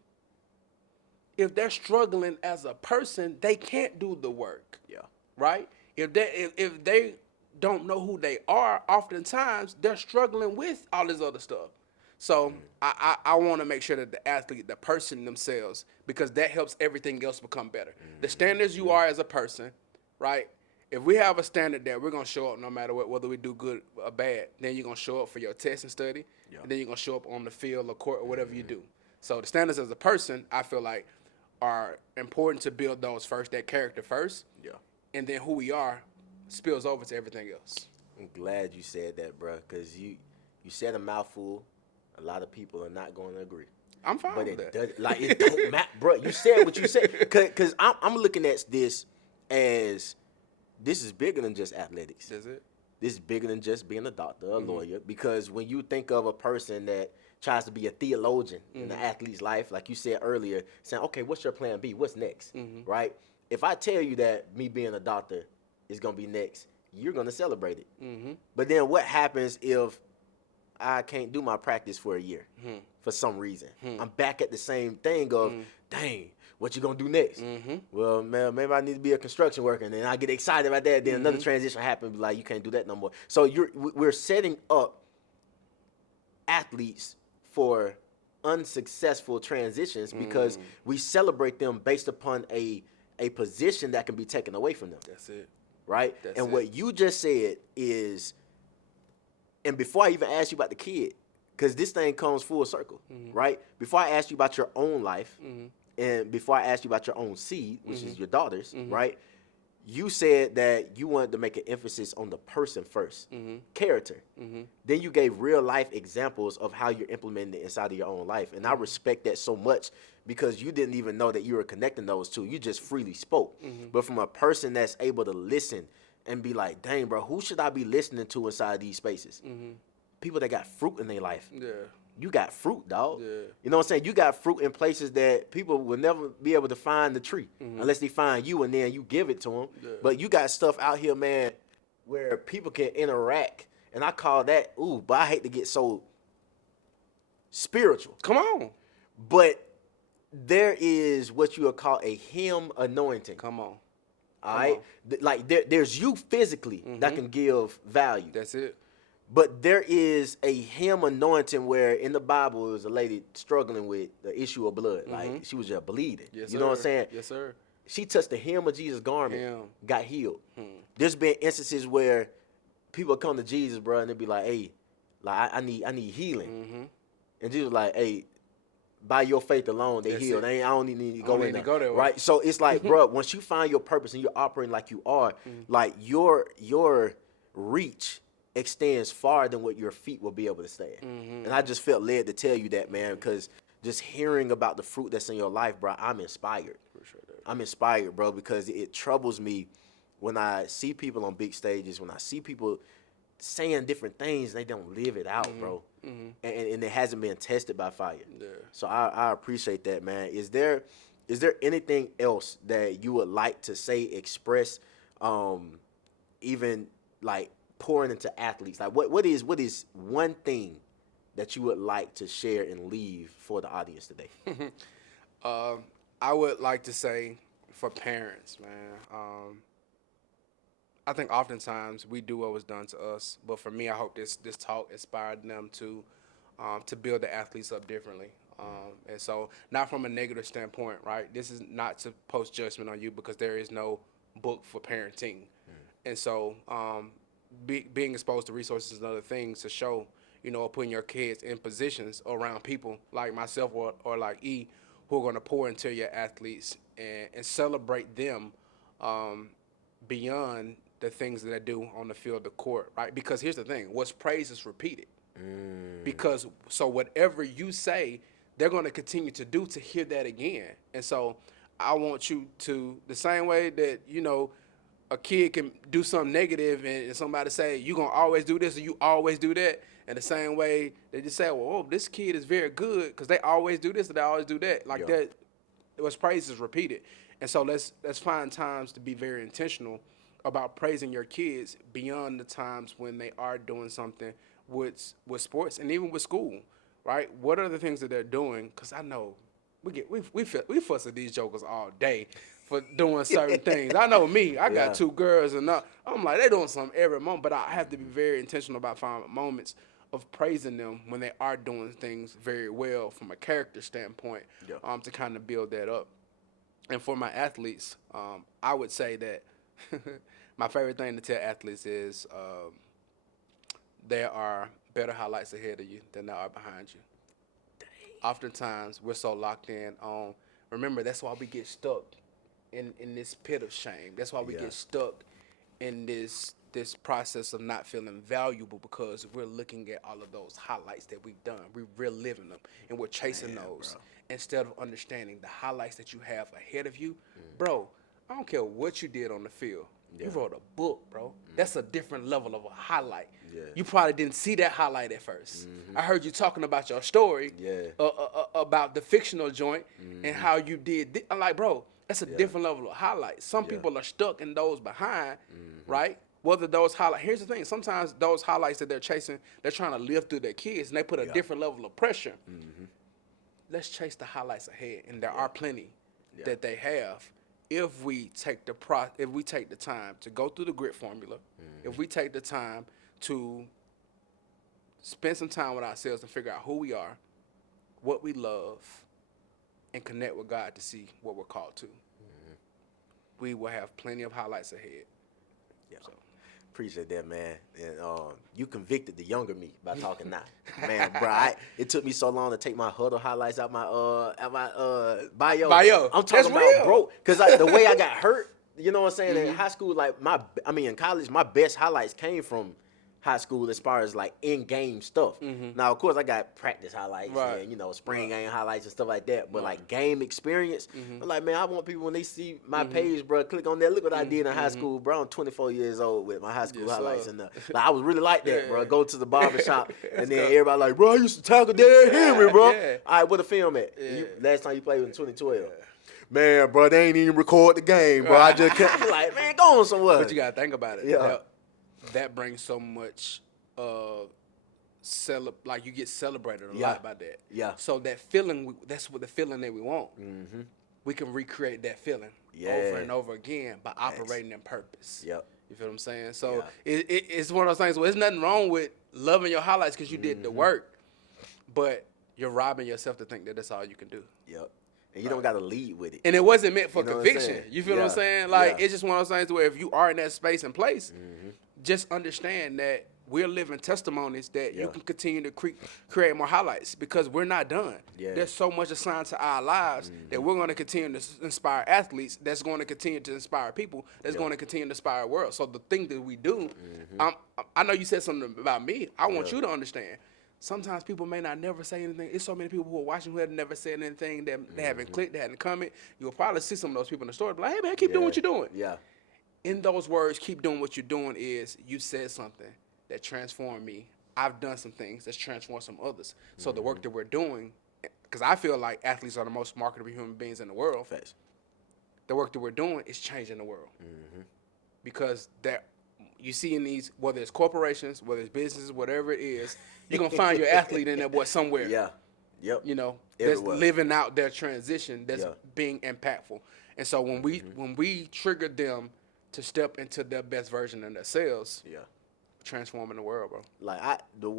if they're struggling as a person, they can't do the work. Yeah. Right? If they don't know who they are, oftentimes they're struggling with all this other stuff. So I want to make sure that the athlete, the person themselves, because that helps everything else become better. The standards you are as a person, right? If we have a standard that we're going to show up no matter what, whether we do good or bad, then you're going to show up for your test and study, and then you're going to show up on the field or court or whatever you do. So the standards as a person, I feel like, are important to build those first, that character first, and then who we are spills over to everything else. I'm glad you said that, bro, because you said a mouthful. A lot of people are not going to agree. I'm fine But with it that. does, like, it don't matter, bro. You said what you said, because I'm looking at this as this is bigger than just athletics. Is it? This is bigger than just being a doctor, a lawyer, because when you think of a person that tries to be a theologian in the athlete's life, like you said earlier, saying, okay, what's your plan B? What's next, right? If I tell you that me being a doctor is going to be next, you're going to celebrate it. But then what happens if I can't do my practice for a year for some reason? I'm back at the same thing of, dang, what you gonna do next? Well, man, maybe I need to be a construction worker, and then I get excited about that. Then another transition happens, like you can't do that no more. So we're setting up athletes for unsuccessful transitions because we celebrate them based upon a position that can be taken away from them. That's it. Right? What you just said is, and before I even ask you about the kid, because this thing comes full circle, right? Before I ask you about your own life, and before I ask you about your own seed, which is your daughters, right? You said that you wanted to make an emphasis on the person first, character. Then you gave real life examples of how you're implementing it inside of your own life. And I respect that so much because you didn't even know that you were connecting those two. You just freely spoke. But from a person that's able to listen and be like, dang, bro, who should I be listening to inside these spaces? People that got fruit in their life. Yeah. You got fruit, dog. Yeah. You know what I'm saying? You got fruit in places that people will never be able to find the tree unless they find you and then you give it to them. Yeah. But you got stuff out here, man, where people can interact. And I call that, but I hate to get so spiritual. Come on. But there is what you would call a him anointing. Come on. All right? Like there's you physically that can give value. That's it. But there is a him anointing where in the Bible it was a lady struggling with the issue of blood. Like she was just bleeding. Yes, you know what I'm saying? Yes, sir. She touched the hem of Jesus' garment, got healed. There's been instances where people come to Jesus, bro, and they be like, hey, like I need healing. And Jesus was like, hey, by your faith alone, they healed. I don't need to go in there. Go right? So it's like, bro, once you find your purpose and you're operating like you are, like your reach extends far than what your feet will be able to stand. Mm-hmm. And I just felt led to tell you that, man, because just hearing about the fruit that's in your life, bro, I'm inspired. Appreciate that. I'm inspired, bro, because it troubles me when I see people on big stages, when I see people saying different things, they don't live it out, bro. Mm-hmm. And it hasn't been tested by fire. Yeah. So I appreciate that, man. Is there anything else that you would like to say, express, even like pouring into athletes? Like what is one thing that you would like to share and leave for the audience today? I would like to say for parents, man, I think oftentimes we do what was done to us, but for me, I hope this talk inspired them to build the athletes up differently. And so not from a negative standpoint, right? This is not to post judgment on you because there is no book for parenting. And so being exposed to resources and other things to show, putting your kids in positions around people like myself or like E who are going to pour into your athletes and celebrate them beyond the things that they do on the field, the court, right? Because here's the thing, what's praised is repeated. Because so whatever you say, they're going to continue to do to hear that again. And so I want you to, the same way that, a kid can do something negative and somebody say, you going to always do this or you always do that. And the same way they just say, well, this kid is very good because they always do this or they always do that. Like that, what's praised is repeated. And so let's find times to be very intentional about praising your kids beyond the times when they are doing something with sports and even with school, right? What are the things that they're doing? Because I know we fuss at these jokers all day for doing certain things. I know me. I got two girls, and I'm like, they're doing something every moment, but I have to be very intentional about finding moments of praising them when they are doing things very well from a character standpoint to kind of build that up. And for my athletes, I would say that my favorite thing to tell athletes is there are better highlights ahead of you than there are behind you. Oftentimes, we're so locked in on, remember, that's why we get stuck in this pit of shame. That's why we get stuck in this process of not feeling valuable because we're looking at all of those highlights that we've done. We're reliving them, and we're chasing those instead of understanding the highlights that you have ahead of you. Bro, I don't care what you did on the field. You wrote a book, bro. That's a different level of a highlight. You probably didn't see that highlight at first. I heard you talking about your story, about the fictional joint and how you did. I'm like, bro, that's a different level of highlight. Some people are stuck in those behind, right? Whether those highlights, here's the thing, sometimes those highlights that they're chasing, they're trying to live through their kids, and they put a different level of pressure. Let's chase the highlights ahead, and there are plenty that they have. If we take the time to go through the grit formula, if we take the time to spend some time with ourselves and figure out who we are, what we love, and connect with God to see what we're called to, we will have plenty of highlights ahead. So. Appreciate that, man. And you convicted the younger me by talking now, man, bro. It took me so long to take my huddle highlights out my bio. I'm talking about, bro, because the way I got hurt, you know what I'm saying? In high school, like in college, my best highlights came from high school as far as like in-game stuff. Now, of course, I got practice highlights and spring game highlights and stuff like that. But like game experience, I'm like, man, I want people when they see my page, bro, click on that. Look what I did in high school, bro. I'm 24 years old with my high school highlights, and I was really like that, bro. Go to the barbershop, and then everybody like, bro, I used to tackle Derrick Henry, bro. All right, where the film at? Last time you played was in 2012. Man, bro, they ain't even record the game, bro. I just kept like, man, go on somewhere. But you gotta think about it. That brings so much like you get celebrated a lot by that. So that feeling, that's what the feeling that we want. We can recreate that feeling over and over again by operating in purpose. You feel what I'm saying? So it's one of those things where there's nothing wrong with loving your highlights because you did the work, but you're robbing yourself to think that that's all you can do. And you don't got to lead with it. And it wasn't meant for conviction. You feel what I'm saying? Like, it's just one of those things where if you are in that space and place, just understand that we're living testimonies that you can continue to create more highlights because we're not done. Yeah. There's so much assigned to our lives that we're going to continue to inspire athletes. That's going to continue to inspire people. That's going to continue to inspire the world. So the thing that we do, I know you said something about me. I want you to understand. Sometimes people may not never say anything. There's so many people who are watching who have never said anything. That they haven't clicked, they haven't comment. You'll probably see some of those people in the story. Be like, hey man, keep doing what you're doing. Yeah. In those words, keep doing what you're doing is you said something that transformed me. I've done some things that's transformed some others. So the work that we're doing, because I feel like athletes are the most marketable human beings in the world. Facts. The work that we're doing is changing the world. Because that you see in these, whether it's corporations, whether it's businesses, whatever it is, you're going to find your athlete in there, boy, somewhere. Yeah. Yep. You know, Everywhere. that's living out their transition, that's being impactful. And so when we trigger them to step into their best version of themselves, transforming the world, bro. Like I know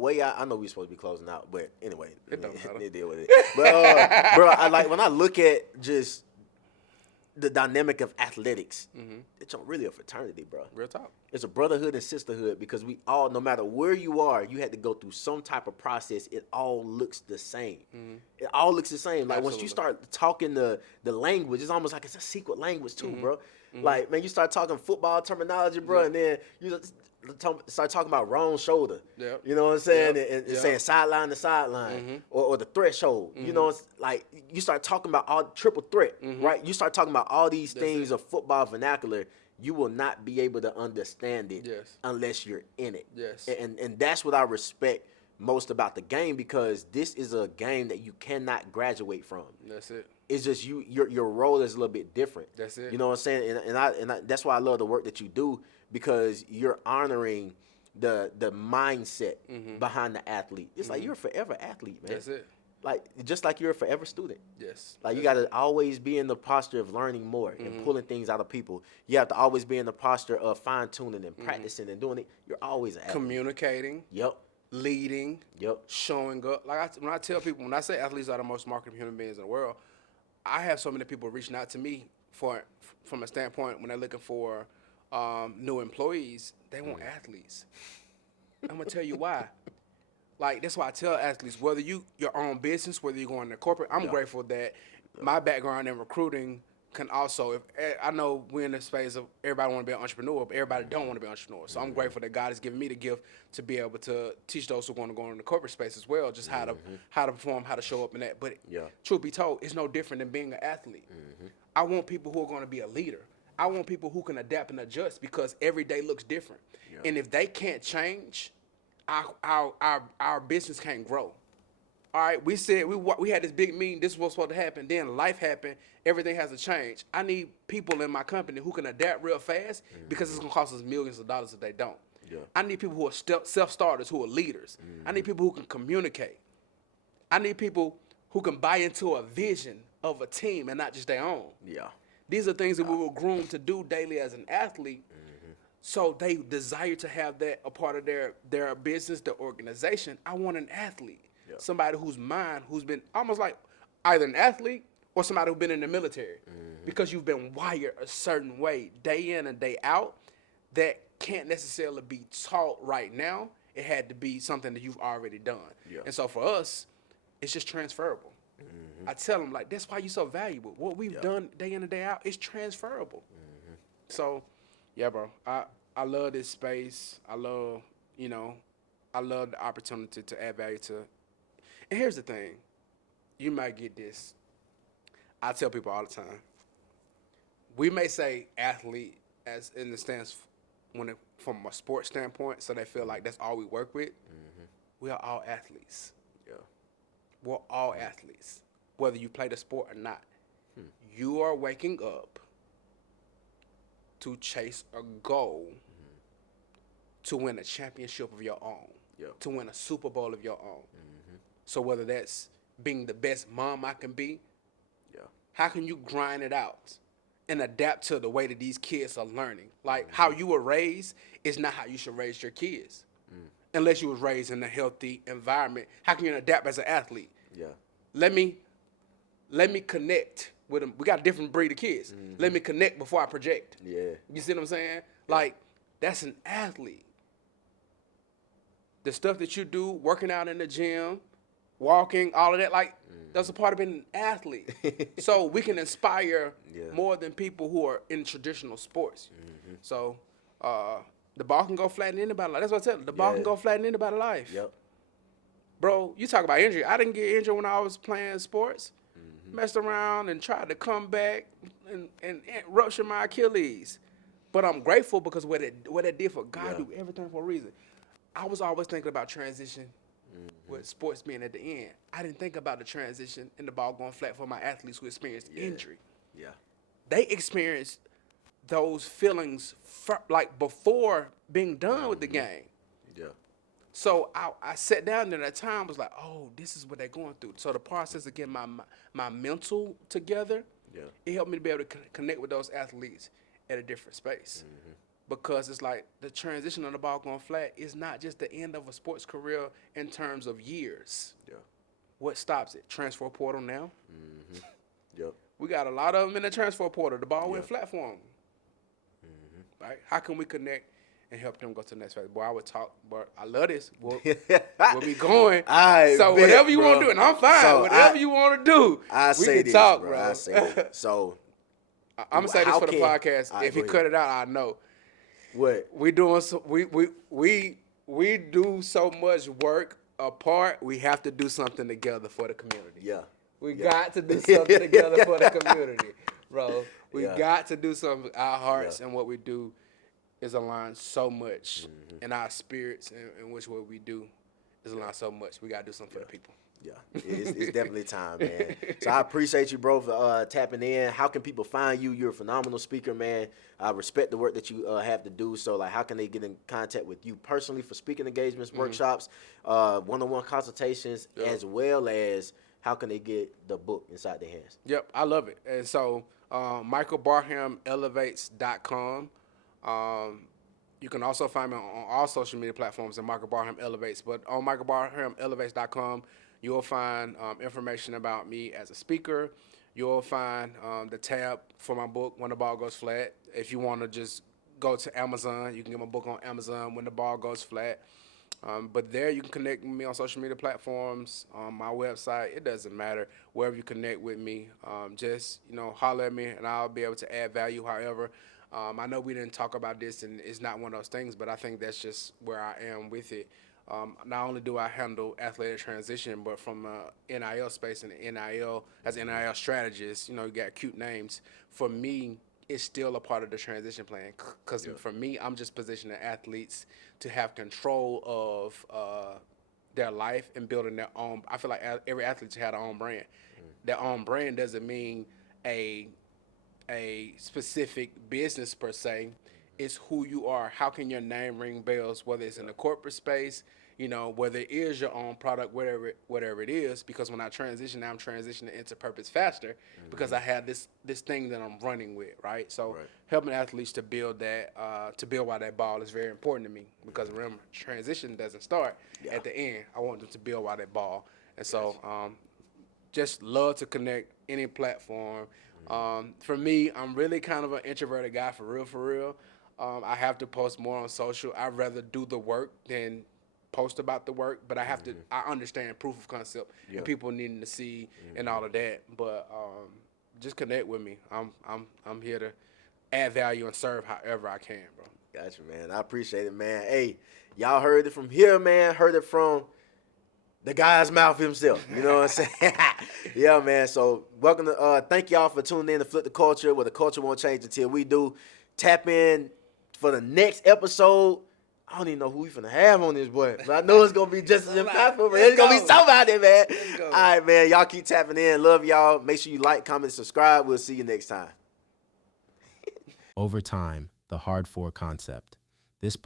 we're supposed to be closing out, but anyway, It don't matter. They deal with it. But bro, I like when I look at just the dynamic of athletics, it's really a fraternity, bro. Real talk. It's a brotherhood and sisterhood because we all, no matter where you are, you had to go through some type of process. It all looks the same. It all looks the same. Like once you start talking the language, it's almost like it's a secret language too, bro. Like, man, you start talking football terminology, bro, and then you start talking about wrong shoulder. Yep. You know what I'm saying? Yep. And saying sideline to sideline or the threshold. You know, it's like you start talking about all triple threat, right? You start talking about all these things of football vernacular. You will not be able to understand it unless you're in it. Yes. And that's what I respect most about the game because this is a game that you cannot graduate from. That's it. It's just your role is a little bit different. That's it. You know what I'm saying? And I that's why I love the work that you do because you're honoring the mindset behind the athlete. It's like you're a forever athlete, man. That's it. Like just like you're a forever student. Yes. Like you got to always be in the posture of learning more and pulling things out of people. You have to always be in the posture of fine tuning and practicing and doing it. You're always an athlete. Communicating. Yep. Leading. Yep. Showing up. Like when I tell people, when I say athletes are the most marketable human beings in the world, I have so many people reaching out to me from a standpoint when they're looking for new employees. They want athletes. I'm gonna tell you why. Like that's why I tell athletes, whether your own business, whether you're going to corporate, I'm grateful that my background in recruiting can also. I know we're in the space of everybody want to be an entrepreneur, but everybody don't want to be an entrepreneur. So I'm grateful that God has given me the gift to be able to teach those who want to go into the corporate space as well, just how to perform, how to show up in that. But truth be told, it's no different than being an athlete. I want people who are going to be a leader. I want people who can adapt and adjust because every day looks different. And if they can't change, our business can't grow. All right, we said we had this big meeting. This was supposed to happen. Then life happened. Everything has to change. I need people in my company who can adapt real fast because it's gonna cost us millions of dollars if they don't. I need people who are self-starters, who are leaders. I need people who can communicate. I need people who can buy into a vision of a team and not just their own. Yeah. These are things that we were groomed to do daily as an athlete. So they desire to have that a part of their business, their organization. I want an athlete, somebody who's been almost like either an athlete or somebody who's been in the military because you've been wired a certain way day in and day out that can't necessarily be taught right now. It had to be something that you've already done. And so for us, it's just transferable. I tell them, like, that's why you're so valuable. What we've done day in and day out is transferable. So, yeah, bro, I love this space. I love the opportunity to add value to. And here's the thing. You might get this. I tell people all the time. We may say athlete as in the stance from a sports standpoint, so they feel like that's all we work with. We are all athletes. We're all athletes, whether you play the sport or not. You are waking up to chase a goal to win a championship of your own, to win a Super Bowl of your own. So whether that's being the best mom I can be, how can you grind it out and adapt to the way that these kids are learning? Like how you were raised is not how you should raise your kids. Unless you was raised in a healthy environment. How can you adapt as an athlete? Let me connect with them. We got a different breed of kids. Let me connect before I project. You see what I'm saying? Like, that's an athlete. the stuff that you do, working out in the gym, walking, all of that, like, that's a part of being an athlete. So we can inspire more than people who are in traditional sports. So the ball can go flat in anybody's life. That's what I tell you. The ball can go flat in anybody's life. Yep. Bro, you talk about injury. I didn't get injured when I was playing sports. Messed around and tried to come back and rupture my Achilles. But I'm grateful because what it did for God do everything for a reason. I was always thinking about transition with sports being at the end. I didn't think about the transition and the ball going flat for my athletes who experienced injury. Yeah. They experienced those feelings like before being done with the game. Yeah. So I sat down there at that time, was like, oh, this is what they're going through. So the process of getting my mental together, it helped me to be able to connect with those athletes at a different space. Because it's like the transition of the ball going flat is not just the end of a sports career in terms of years. Yeah. What stops it? Transfer portal now. Yep. We got a lot of them in the transfer portal. The ball went flat for them. Right? How can we connect and help them go to the next phase? Boy, I would talk, but I love this. We'll be going. So whatever you want to do, and I'm fine. So whatever you want to do, we can talk, bro. I say this. So I'm gonna say this for the podcast. If he cut it out, I know. What we doing? We do so much work apart. We have to do something together for the community. Yeah. We got to do something together for the community, bro. We got to do something. Our hearts and what we do is aligned so much, and our spirits in which what we do is aligned so much. We got to do something for the people. Yeah, it's definitely time, man. So I appreciate you, bro, for tapping in. How can people find you? You're a phenomenal speaker, man. I respect the work that you have to do. So, like, how can they get in contact with you personally for speaking engagements, workshops, one-on-one consultations, as well as how can they get the book inside their hands? Yep, I love it. And so, MichaelBarhamElevates.com. You can also find me on all social media platforms at Michael Barham Elevates. But on MichaelBarhamElevates.com, you'll find information about me as a speaker. You'll find the tab for my book, When the Ball Goes Flat. If you want to just go to Amazon, you can get my book on Amazon, When the Ball Goes Flat. But there you can connect with me on social media platforms, on my website. It doesn't matter. Wherever you connect with me, just, holler at me, and I'll be able to add value. However, I know we didn't talk about this, and it's not one of those things, but I think that's just where I am with it. Not only do I handle athletic transition, but from NIL space and NIL, as an NIL strategist, you got cute names. For me, it's still a part of the transition plan. Because for me, I'm just positioning athletes to have control of their life and building their own. I feel like every athlete should have their own brand. Their own brand doesn't mean a specific business per se. It's who you are. How can your name ring bells, whether it's in the corporate space, whether it is your own product, whatever it is. Because when I transition, now I'm transitioning into purpose faster because I have this thing that I'm running with, right? So helping athletes to build that, to build while that ball is very important to me because remember, transition doesn't start at the end. I want them to build while that ball. And so just love to connect any platform. For me, I'm really kind of an introverted guy for real. I have to post more on social. I'd rather do the work than post about the work, but I have to. I understand proof of concept and people needing to see and all of that. But just connect with me. I'm here to add value and serve however I can, bro. Gotcha, man. I appreciate it, man. Hey, y'all heard it from here, man. Heard it from the guy's mouth himself. You know what I'm saying? Yeah, man. So welcome to thank y'all for tuning in to Flip the Culture, where the culture won't change until we do. Tap in for the next episode. I don't even know who we finna have on this, boy. But I know it's gonna be just as impactful, man. It's gonna be somebody, man. All right, man. Y'all keep tapping in. Love y'all. Make sure you like, comment, subscribe. We'll see you next time. Over time, the hard fork concept. This book